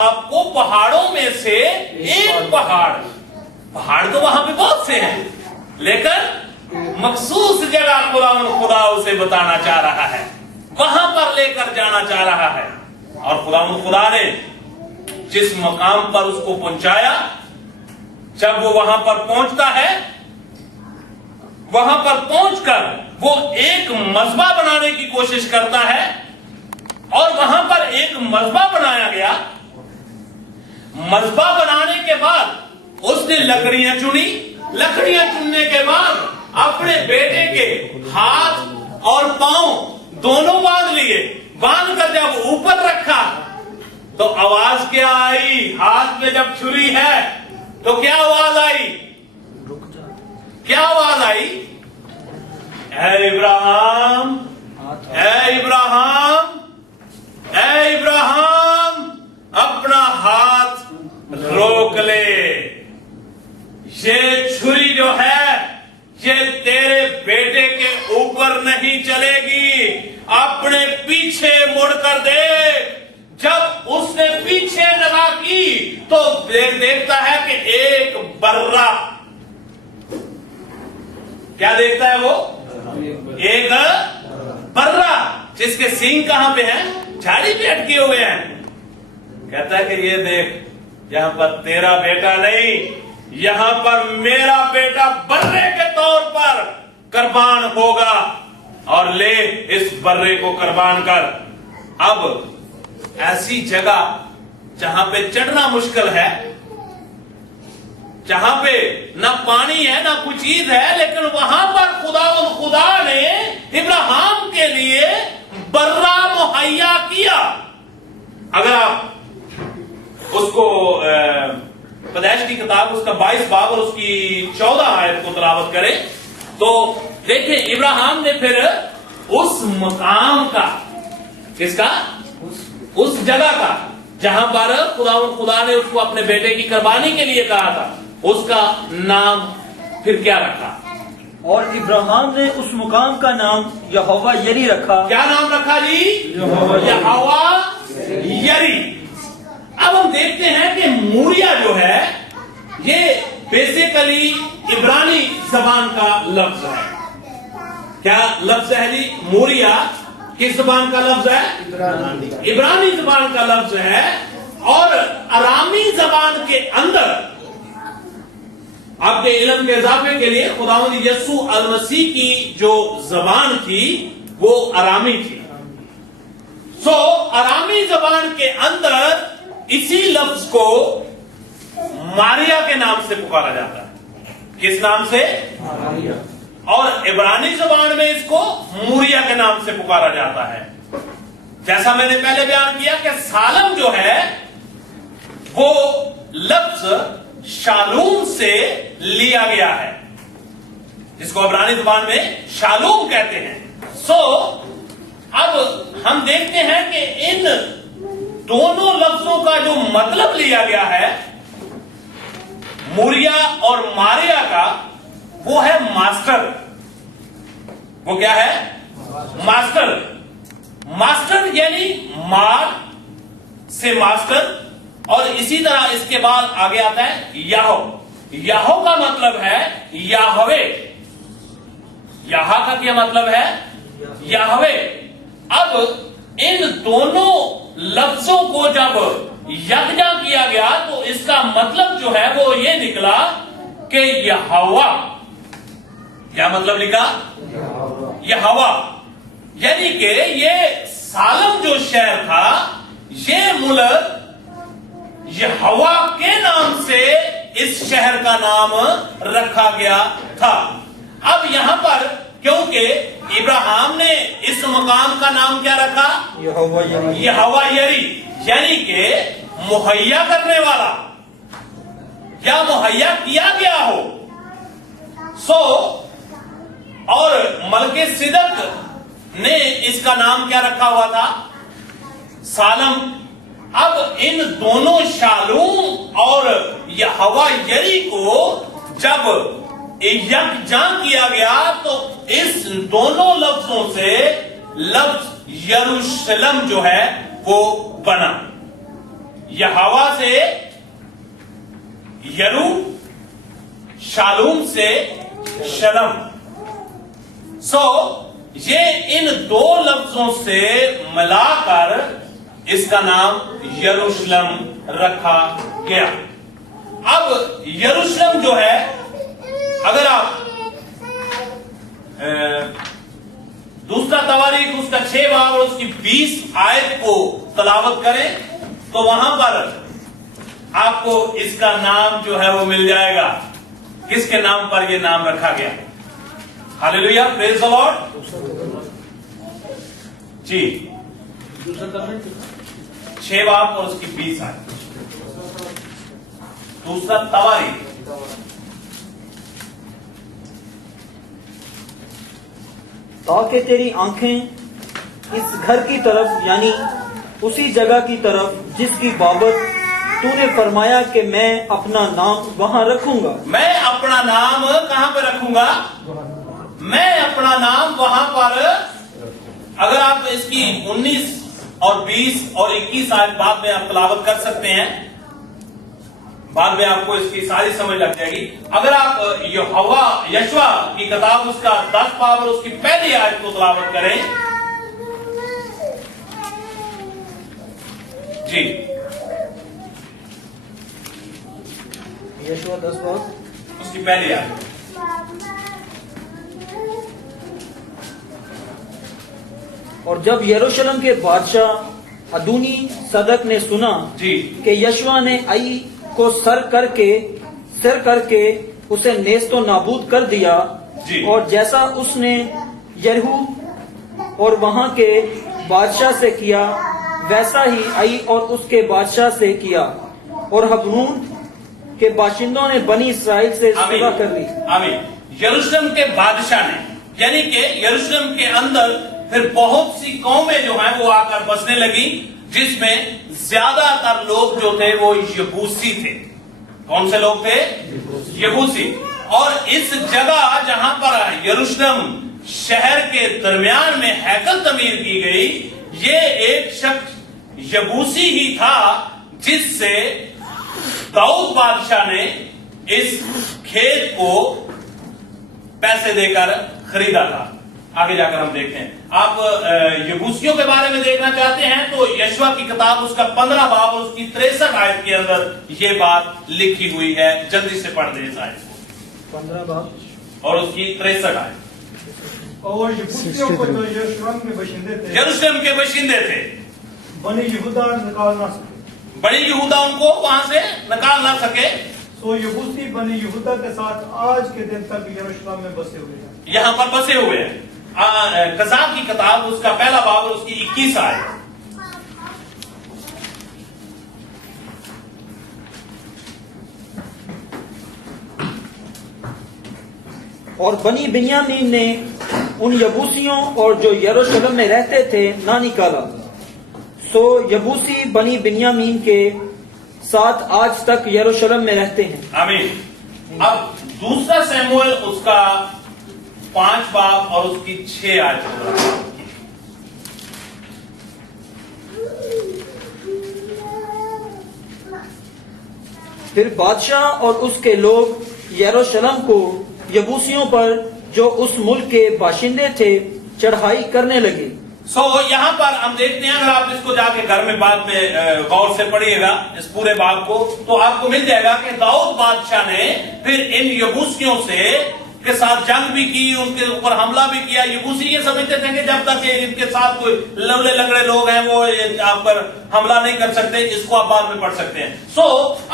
آپ کو پہاڑوں میں سے ایک پہاڑ تو وہاں پہ بہت سے ہیں، لیکن مخصوص جگہ خدا اسے بتانا چاہ رہا ہے، وہاں پر لے کر جانا چاہ رہا ہے۔ اور خدا نے جس مقام پر اس کو پہنچایا، جب وہ وہاں پر پہنچتا ہے، وہاں پر پہنچ کر وہ ایک مذبح بنانے کی کوشش کرتا ہے، اور وہاں پر ایک مذبح بنایا گیا۔ مذبح بنانے کے بعد اس نے لکڑیاں چننے کے بعد اپنے بیٹے کے ہاتھ اور پاؤں دونوں باندھ کر جب اوپر رکھا تو آواز کیا آئی؟ ہاتھ میں جب چھری ہے تو کیا آواز آئی؟ کیا آواز آئی؟ اے ابراہیم، اے ابراہیم، اے ابراہیم، اپنا ہاتھ روک لے، یہ چھری جو ہے یہ تیرے بیٹے کے اوپر نہیں چلے گی، اپنے پیچھے مڑ کر دیکھ۔ جب اس نے پیچھے نگاہ کی تو دیکھتا ہے کہ ایک برہ، کیا دیکھتا ہے وہ؟ ایک برہ، جس کے سینگ کہاں پہ ہیں؟ جھاڑی پہ اٹکے ہوئے ہیں۔ کہتا ہے کہ یہ دیکھ، یہاں پر تیرا بیٹا نہیں، یہاں پر میرا بیٹا برے کے طور پر قربان ہوگا، اور لے اس برے کو قربان کر۔ اب ایسی جگہ جہاں پہ چڑھنا مشکل ہے، جہاں پہ نہ پانی ہے نہ کوئی چیز ہے، لیکن وہاں پر خدا نے ابراہیم کے لیے برہ مہیا کیا۔ اگر آپ اس کو پیدائش کی کتاب اس کا 22 باب اور اس کی 14 آیت کو تلاوت کریں تو دیکھیں ابراہیم نے پھر اس مقام کا، کس کا؟ اس جگہ کا جہاں پر خدا نے اس کو اپنے بیٹے کی قربانی کے لیے کہا تھا، اس کا نام پھر کیا رکھا؟ اور ابراہیم نے اس مقام کا نام یہوہ یری رکھا۔ کیا نام رکھا جی؟ یہوہ یری۔ اب ہم دیکھتے ہیں کہ موریا جو ہے یہ بیسیکلی عبرانی زبان کا لفظ ہے۔ کیا لفظ ہے جی؟ موریا کس زبان کا لفظ ہے؟ عبرانی زبان کا لفظ ہے، اور ارامی زبان کے اندر آپ کے علم کے اضافے کے لیے خداوند یسوع المسیح کی جو زبان تھی وہ ارامی تھی۔ ارامی زبان کے اندر اسی لفظ کو ماریا کے نام سے پکارا جاتا ہے۔ کس نام سے؟ ماریا۔ اور عبرانی زبان میں اس کو موریا کے نام سے پکارا جاتا ہے۔ جیسا میں نے پہلے بیان کیا کہ سالم جو ہے وہ لفظ شالوم سے لیا گیا ہے، جس کو عبرانی زبان میں شالوم کہتے ہیں۔ اب ہم دیکھتے ہیں کہ ان دونوں لفظوں کا جو مطلب لیا گیا ہے موریا اور ماریا کا، وہ ہے ماسٹر۔ وہ کیا ہے؟ ماسٹر۔ ماسٹر یعنی مار سے ماسٹر، اور اسی طرح اس کے بعد آگے آتا ہے یاہو۔ یاہو کا مطلب ہے یاہوے۔ یاہا کا کیا مطلب ہے؟ یاہوے۔ اب ان دونوں لفظوں کو جب یکجا کیا گیا تو اس کا مطلب جو ہے وہ یہ نکلا کہ یہوہ۔ کیا مطلب لکھا؟ یہوہ، یعنی کہ یہ سالم جو شہر تھا، یہ ملک یہوہ کے نام سے اس شہر کا نام رکھا گیا تھا۔ اب یہاں پر کیونکہ ابراہیم نے اس مقام کا نام کیا رکھا؟ یہوہ یری، یعنی کہ مہیا کرنے والا، یا مہیا کیا گیا ہو۔ اور ملک صدق نے اس کا نام کیا رکھا ہوا تھا؟ سالم۔ اب ان دونوں شالوم اور یہوہ یری کو جب یکجاں کیا گیا تو اس دونوں لفظوں سے لفظ یروشلم جو ہے وہ بنا۔ यहोवा से यरू, शालूम से शलम। ये इन दो लफ्जों से मिलाकर इसका नाम यरूशलेम रखा गया। अब यरूशलेम जो है, अगर आप दूसरा तवारीख उसका 6 बाब और उसकी 20 आयत को तलावत करें तो वहां पर आपको इसका नाम जो है वो मिल जाएगा। किसके नाम पर यह नाम रखा गया? Hallelujah, praise the Lord. जी, 6 बाब और उसकी 20 आयत, दूसरा तवारीख। ताकि तेरी आंखें इस घर की तरफ यानी उसी जगह की तरफ जिसकी बाबत तूने फरमाया कि मैं अपना नाम वहां रखूंगा। मैं अपना नाम कहां पर रखूंगा? मैं अपना नाम वहां पर। अगर आप इसकी 19 और 20 और 21 आयत बाद में आप तलावत कर सकते हैं, बाद में आपको इसकी सारी समझ लग जाएगी। अगर आप यहोवा यशवा की किताब उसका 10 बाब और उसकी पहली आयत को तलावत करें, जी, यशवा 10 बाब उसकी पहली आयत। और जब यरूशलेम के बादशाह अदूनी सदक ने सुना जी कि यशवा ने आई को सिर करके उसे नेस्तो नाबूद कर दिया, जी। और जैसा उसने यरीहो और वहां के बादशाह से किया वैसा ही आई और उसके बादशाह से किया, और हबरून के बाशिंदों ने बनी इसराइल से सुलह कर ली। आमीन। यरूशलेम के बादशाह ने, यानी कि यरूशलेम के अंदर फिर बहुत सी कौमें जो हैं वो आकर बसने लगी, जिसमें ज्यादातर लोग जो थे वो यबूसी थे। कौन से लोग थे? यबूसी। और इस जगह जहां पर यरूशलेम शहर के दरमियान में हैकल तमीर की गई, ये एक शख्स यबूसी ही था जिससे दाऊद बादशाह ने इस खेत को पैसे देकर खरीदा था। आगे जाकर हम देखते हैं। आप यबूसियों के बारे में देखना चाहते हैं तो यशवा की किताब उसका 15 बाब और उसकी 63 आयत के अंदर ये बात लिखी हुई है। जल्दी से पढ़ दें इस आयत को। 15 बाब और उसकी 63 आयत। और यबूसियों को जो यरूशलेम के बशिंदे थे, यरूशलेम के बशिंदे थे, बनी यहूदा निकाल ना सके। बड़ी यहूदा उनको वहां से निकाल ना सके। सो यबूसी बनी यहूदा के साथ आज के दिन तक यरूशलेम में बसे हुए हैं। यहां पर बसे हुए हैं। कज़ाब की किताब उसका 1 बाब और उसकी 21 आयत। और बनी बिन्यामीन ने उन यबूसियों और जो यरूशलेम में रहते थे ना निकाला, सो यबूसी बनी बिन्यामीन के साथ आज तक यरूशलेम में रहते हैं। आमीन। अब दूसरा शमूएल उसका 5 बाब और उसकी 6 आयत। फिर बादशाह और उसके लोग यरूशलेम को यबूसियों पर जो उस मुल्क के बाशिंदे थे चढ़ाई करने लगे। यहां पर हम देखते हैं, अगर आप इसको जाके घर में बाद में गौर से पढ़िएगा इस पूरे बाब को, तो आपको मिल जाएगा कि दाऊद बादशाह ने फिर इन यबूसियों से के साथ जंग भी की, उनके ऊपर हमला भी किया। यबूसी ये समझते थे कि जब तक इनके साथ कोई लवले लंगड़े लोग हैं वो आप पर हमला नहीं कर सकते। इसको आप बाद में पढ़ सकते हैं।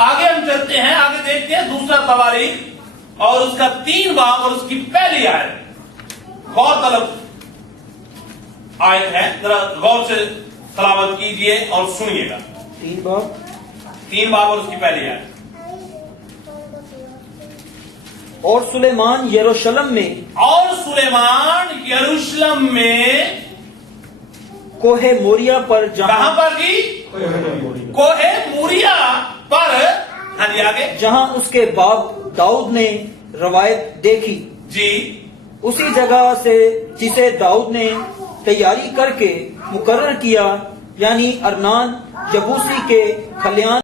आगे हम चलते हैं, आगे देखते हैं दूसरा तवारीख और उसका 3 बाब और उसकी पहली आयत। गौरतलब आयत है, जरा गौर से तलावत कीजिए और सुनिएगा। 3 बाब और उसकी पहली आयत। और सुलेमान यरूशलेम में कोहे मोरिया पर कहां पर जी? कोहे मोरिया पर। हाँ जी, आगे। जहां उसके बाप दाऊद ने रवायत देखी जी, उसी जगह से जिसे दाऊद ने तैयारी करके मुकर्रर किया, यानी अरनान जबूसी के खलियान